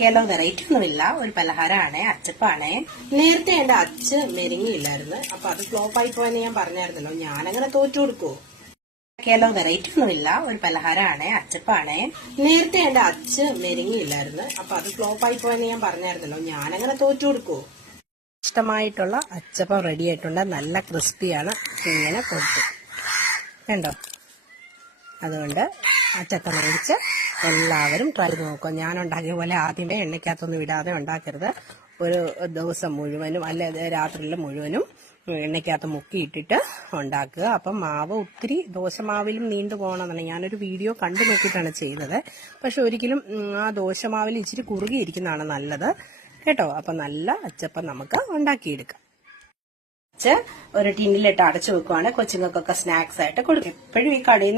Kerala variety ഒന്നുമില്ല, ഒരു പലഹാരമാണ്, അച്ചപ്പാണ്. നേരത്തെ എന്റെ അച്ച് മെരുങ്ങിയില്ലായിരുന്നു, അപ്പൊ അത് ഫ്ലോപ്പ് ആയി പോയെന്ന് ഞാൻ പറഞ്ഞായിരുന്നല്ലോ. ഞാനങ്ങനെ തോറ്റു കൊടുക്കുവോ? കേരള വെറൈറ്റി ഒന്നുമില്ല, ഒരു പലഹാരമാണ്, അച്ചപ്പാണ്. നേരത്തെ എന്റെ അച്ച് മെരുങ്ങിയില്ലായിരുന്നു, അപ്പൊ അത് ഫ്ലോപ്പ് ആയി പോയെന്ന് ഞാൻ പറഞ്ഞായിരുന്നല്ലോ. ഞാനങ്ങനെ തോറ്റു കൊടുക്കുവോ? ഇഷ്ടമായിട്ടുള്ള അച്ചപ്പം റെഡി ആയിട്ടുണ്ട്. നല്ല ക്രിസ്പിയാണ്, ഇങ്ങനെ പൊട്ടും കണ്ടോ. അതുകൊണ്ട് അച്ചക്ക മേടിച്ച് എല്ലാവരും ട്രൈ ചെയ്ത് നോക്കുക. ഞാൻ ഉണ്ടാക്കിയ പോലെ ആദ്യമേ എണ്ണയ്ക്കകത്തൊന്നും ഇടാതെ ഉണ്ടാക്കരുത്. ഒരു ദിവസം മുഴുവനും അല്ലെ രാത്രിയിൽ മുഴുവനും എണ്ണയ്ക്കകത്ത് മുക്കിയിട്ടിട്ട് ഉണ്ടാക്കുക. അപ്പം മാവ് ഒത്തിരി ദോശമാവിലും നീണ്ടു പോകണമെന്നാണ് ഞാനൊരു വീഡിയോ കണ്ടു നോക്കിയിട്ടാണ് ചെയ്തത്. പക്ഷെ ഒരിക്കലും ആ ദോശമാവിൽ ഇച്ചിരി കുറുകിയിരിക്കുന്നതാണ് നല്ലത് കേട്ടോ. അപ്പം നല്ല അച്ചപ്പം നമുക്ക് ഉണ്ടാക്കിയെടുക്കാം. ഒരു ടിന്നിലിട്ട് അടച്ചു വെക്കുവാണ്. കൊച്ചുങ്ങൾക്കൊക്കെ സ്നാക്സ് ആയിട്ട് കൊടുക്കും. എപ്പോഴും ഈ കടയിൽ നിന്ന്